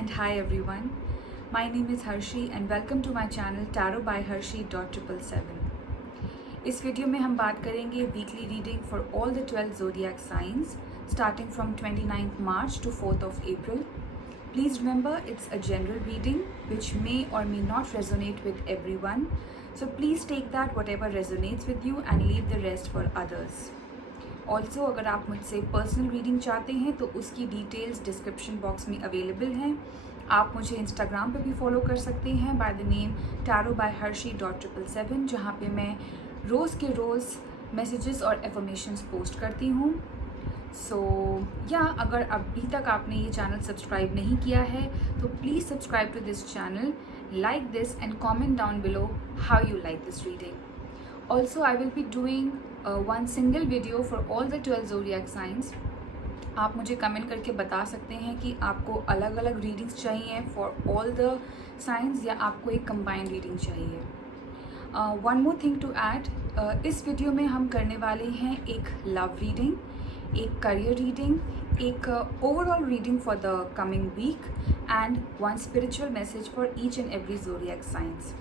and hi everyone. My name is Harshi and welcome to my channel Tarot by Harshi.777. इस video में हम बात करेंगे weekly reading for all the 12 zodiac signs starting from 29th March to 4th of April. Please remember it's a general reading which may or may not resonate with everyone. So please take that whatever resonates with you and leave the rest for others. Also अगर आप मुझसे personal reading चाहते हैं तो उसकी details description box में available हैं. आप मुझे इंस्टाग्राम पे भी फॉलो कर सकते हैं बाय द नेम tarotbyharshi.777, जहाँ पे मैं रोज़ के रोज़ मैसेजेस और एफर्मेशंस पोस्ट करती हूँ. अगर अभी तक आपने ये चैनल सब्सक्राइब नहीं किया है तो please subscribe to this channel, like this and comment down below how you like this reading. Also, I will be doing one single video for all the 12 zodiac signs. आप मुझे comment करके बता सकते हैं कि आपको अलग अलग रीडिंग्स चाहिए फॉर ऑल द साइंस या आपको एक कंबाइंड रीडिंग चाहिए. One more thing to add, इस वीडियो में हम करने वाले हैं एक लव रीडिंग, एक करियर रीडिंग, एक overall reading for the coming week and one spiritual message for each and every zodiac signs.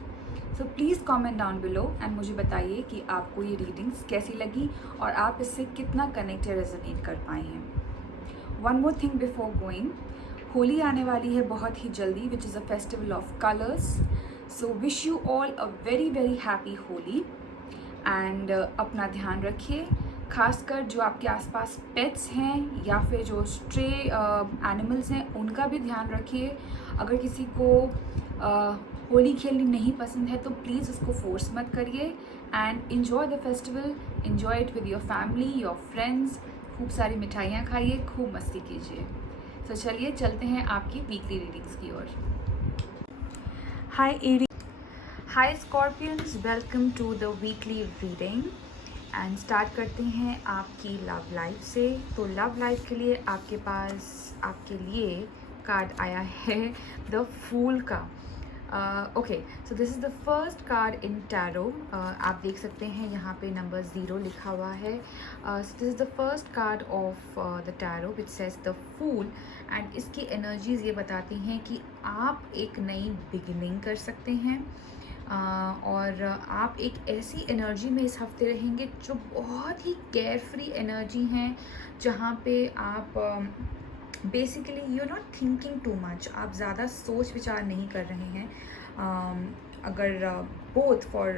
So please comment down below एंड मुझे बताइए कि आपको ये रीडिंग्स कैसी लगी और आप इससे कितना कनेक्ट या रेजोनेट कर पाए हैं. One more thing before going, Holi आने वाली है बहुत ही जल्दी which is a festival of colours. So wish you all a very very happy Holi and अपना ध्यान रखिए, खासकर जो आपके आसपास पेट्स हैं या फिर जो स्ट्रे एनिमल्स हैं उनका भी ध्यान रखिए. अगर किसी को होली खेलनी नहीं पसंद है तो प्लीज़ उसको फोर्स मत करिए and enjoy the festival, enjoy it with your family, your friends. खूब सारी मिठाइयाँ खाइए, खूब मस्ती कीजिए. तो चलिए चलते हैं आपकी वीकली रीडिंग्स की ओर. Hi Scorpions, welcome to the weekly reading and start करते हैं आपकी लव लाइफ से. तो लव लाइफ के लिए आपके पास आपके लिए कार्ड आया है द फूल का. Okay, so this is the first card in tarot. आप देख सकते हैं यहाँ पे नंबर 0 लिखा हुआ है. So this is the first card of the tarot which says the fool and इसकी एनर्जीज़ ये बताती हैं कि आप एक नई बिगिनिंग कर सकते हैं और आप एक ऐसी एनर्जी में इस हफ्ते रहेंगे जो बहुत ही केयर फ्री एनर्जी हैं, जहाँ पे आप basically you are not thinking too much. आप ज़्यादा सोच विचार नहीं कर रहे हैं. अगर both for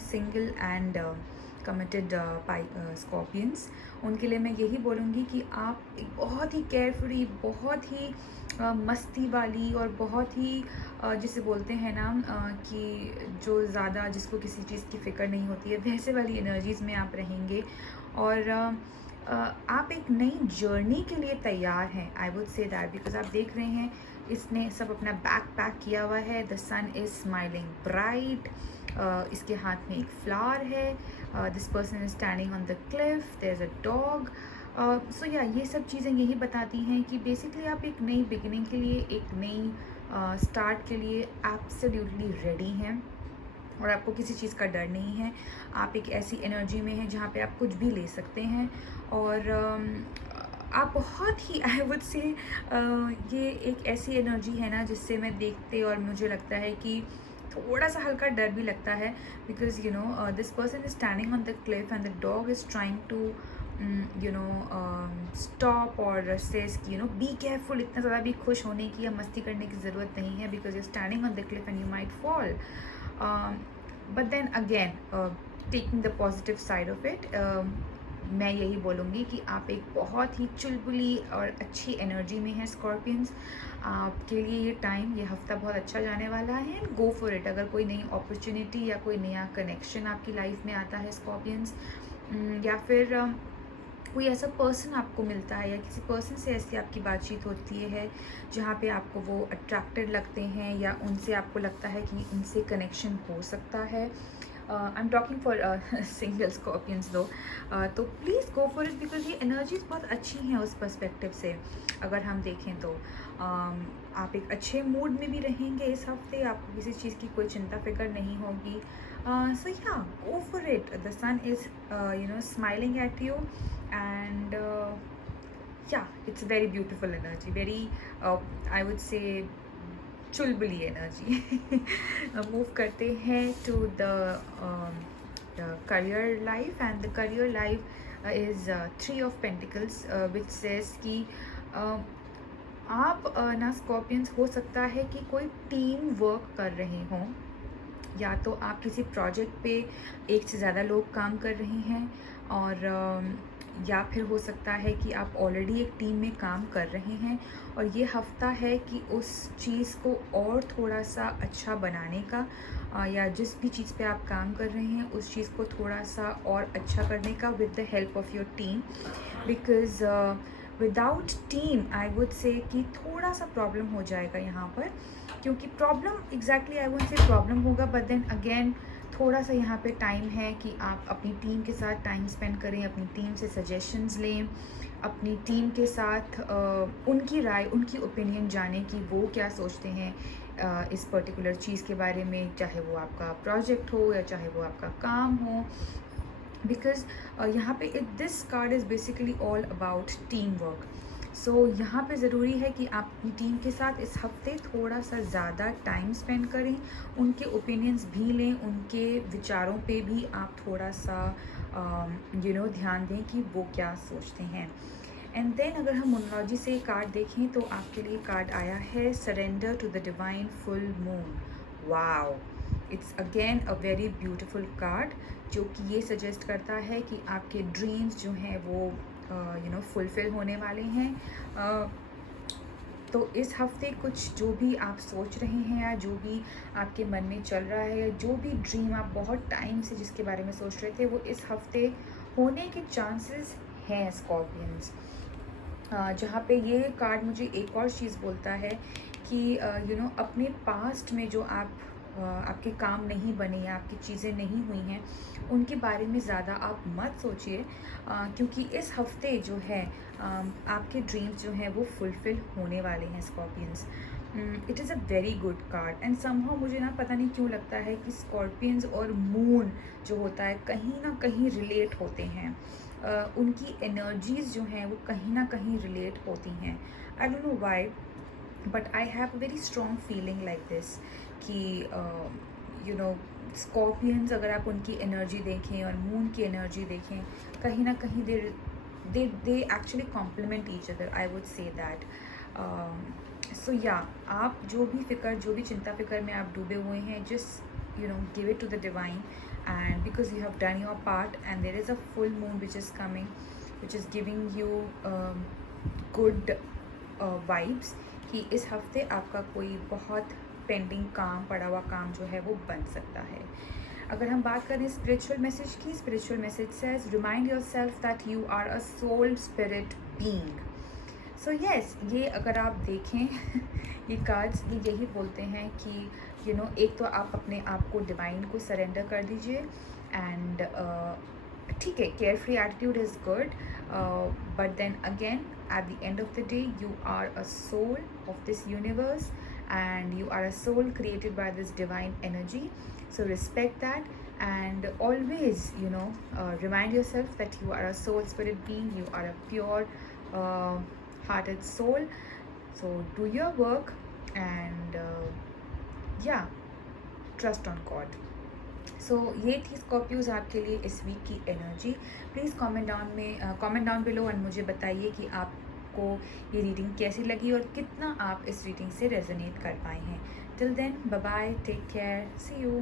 single and committed Scorpions, उनके लिए मैं यही बोलूँगी कि आप एक बहुत ही केयरफ्री, बहुत ही मस्ती वाली और बहुत ही जिसे बोलते हैं ना कि जो ज़्यादा जिसको किसी चीज़ की फ़िक्र नहीं होती है, वैसे वाली एनर्जीज़ में आप रहेंगे और आप एक नई जर्नी के लिए तैयार हैं. आई वुड से दैट बिकॉज आप देख रहे हैं इसने सब अपना बैग पैक किया हुआ है. The sun is smiling bright. इसके हाथ में एक फ्लावर है. This person is standing on the cliff. There is a dog. So ये सब चीज़ें यही बताती हैं कि बेसिकली आप एक नई बिगिनिंग के लिए, एक नई स्टार्ट के लिए एब्सोल्युटली रेडी हैं और आपको किसी चीज़ का डर नहीं है. आप एक ऐसी एनर्जी में हैं जहाँ पे आप कुछ भी ले सकते हैं और आप बहुत ही आई वुड से ये एक ऐसी एनर्जी है ना जिससे मैं देखते और मुझे लगता है कि थोड़ा सा हल्का डर भी लगता है because this person is standing on the cliff and the dog is trying to stop और सेज कि बी केयरफुल. इतना ज़्यादा भी खुश होने की या मस्ती करने की ज़रूरत नहीं है because you standing on the cliff and you might fall. But then again taking the positive side of it, मैं यही बोलूँगी कि आप एक बहुत ही चुलबुली और अच्छी एनर्जी में हैं स्कॉर्पियंस. आपके लिए ये टाइम, ये हफ्ता बहुत अच्छा जाने वाला है एंड गो फॉर इट. अगर कोई नई अपॉर्चुनिटी या कोई नया कनेक्शन आपकी लाइफ में आता है स्कॉर्पियंस, या फिर कोई ऐसा पर्सन आपको मिलता है या किसी पर्सन से ऐसी आपकी बातचीत होती है जहाँ पे आपको वो अट्रैक्टेड लगते हैं या उनसे आपको लगता है कि उनसे कनेक्शन हो सकता है. I am talking for single Scorpions though. तो please go for it because ये एनर्जीज बहुत अच्छी हैं उस पर्सपेक्टिव से. अगर हम देखें तो आप एक अच्छे मूड में भी रहेंगे इस हफ्ते. आपको किसी चीज़ की कोई चिंता फिक्र नहीं होगी. So yeah, go for it. The sun is, smiling at you, and yeah, it's a very beautiful energy, very I would say चुलबुली एनर्जी. मूव करते हैं to the career life, and the career life is three of pentacles, which says कि आप ना Scorpions हो सकता है कि कोई टीम वर्क कर रहे हों, या तो आप किसी प्रोजेक्ट पे एक से ज़्यादा लोग काम कर रहे हैं, और या फिर हो सकता है कि आप ऑलरेडी एक टीम में काम कर रहे हैं और ये हफ्ता है कि उस चीज़ को और थोड़ा सा अच्छा बनाने का, या जिस भी चीज़ पे आप काम कर रहे हैं उस चीज़ को थोड़ा सा और अच्छा करने का with the help of your team. Because without team I would से कि थोड़ा सा प्रॉब्लम हो जाएगा यहाँ पर, क्योंकि प्रॉब्लम एग्जैक्टली आई वुड से प्रॉब्लम होगा, बट देन अगेन थोड़ा सा यहाँ पे टाइम है कि आप अपनी टीम के साथ टाइम स्पेंड करें, अपनी टीम से सजेशंस लें, अपनी टीम के साथ उनकी राय, उनकी ओपिनियन जानें कि वो क्या सोचते हैं इस पर्टिकुलर चीज़ के बारे में, चाहे वो आपका प्रोजेक्ट हो या चाहे वो आपका काम हो. बिकॉज यहाँ पे this card is basically all about team work. So यहाँ पे ज़रूरी है कि आप अपनी टीम के साथ इस हफ्ते थोड़ा सा ज़्यादा टाइम स्पेंड करें, उनके ओपिनियंस भी लें, उनके विचारों पे भी आप थोड़ा सा ध्यान दें कि वो क्या सोचते हैं. एंड देन अगर हम मोनोलॉजी से कार्ड देखें तो आपके लिए कार्ड आया है surrender to the divine full moon. Wow, it's again a very beautiful card, जो कि ये सजेस्ट करता है कि आपके ड्रीम्स जो हैं वो फुलफ़िल होने वाले हैं. तो इस हफ्ते कुछ जो भी आप सोच रहे हैं या जो भी आपके मन में चल रहा है, या जो भी ड्रीम आप बहुत टाइम से जिसके बारे में सोच रहे थे, वो इस हफ्ते होने के चांसेस हैं स्कॉर्पियंस. जहाँ पे ये कार्ड मुझे एक और चीज़ बोलता है कि अपने पास्ट में जो आपके काम नहीं बने या आपकी चीज़ें नहीं हुई हैं, उनके बारे में ज़्यादा आप मत सोचिए, क्योंकि इस हफ्ते जो है आपके ड्रीम्स जो हैं वो फुलफ़िल होने वाले हैं scorpions. It is a very good card. And somehow मुझे ना पता नहीं क्यों लगता है कि स्कॉर्पियंस और मून जो होता है कहीं ना कहीं रिलेट होते हैं. उनकी एनर्जीज़ जो हैं वो कहीं ना कहीं रिलेट होती हैं. I don't know why, but I have a very strong feeling like this कि स्कॉर्पियंस अगर आप उनकी एनर्जी देखें और मून की एनर्जी देखें, कहीं ना कहीं they actually compliment each other, I would say that. So yeah, आप जो भी फिक्र, जो भी चिंता फिक्र में आप डूबे हुए हैं, just give it to the divine, and because you have done your part, and there is a full moon which is coming, which is giving you good vibes कि इस हफ्ते आपका कोई बहुत पेंडिंग काम, पड़ा हुआ काम जो है वो बन सकता है. अगर हम बात करें स्पिरिचुअल मैसेज की, spiritual message says remind yourself that you are a soul spirit being. So yes, ये अगर आप देखें ये कार्ड्स ये यही बोलते हैं कि एक तो आप अपने आप को डिवाइन को सरेंडर कर दीजिए, एंड ठीक है, care free attitude is good, but then again at the end of the day you are a soul of this universe, and you are a soul created by this divine energy. So respect that, and always remind yourself that you are a soul spirit being, you are a pure hearted soul. So do your work, and yeah, trust on God. सो ये थी Scorpios आपके लिए इस week की energy. Please comment down below एंड मुझे बताइए कि आपको ये रीडिंग कैसी लगी और कितना आप इस रीडिंग से रेजोनेट कर पाए हैं. Till then, bye bye, take care, see you.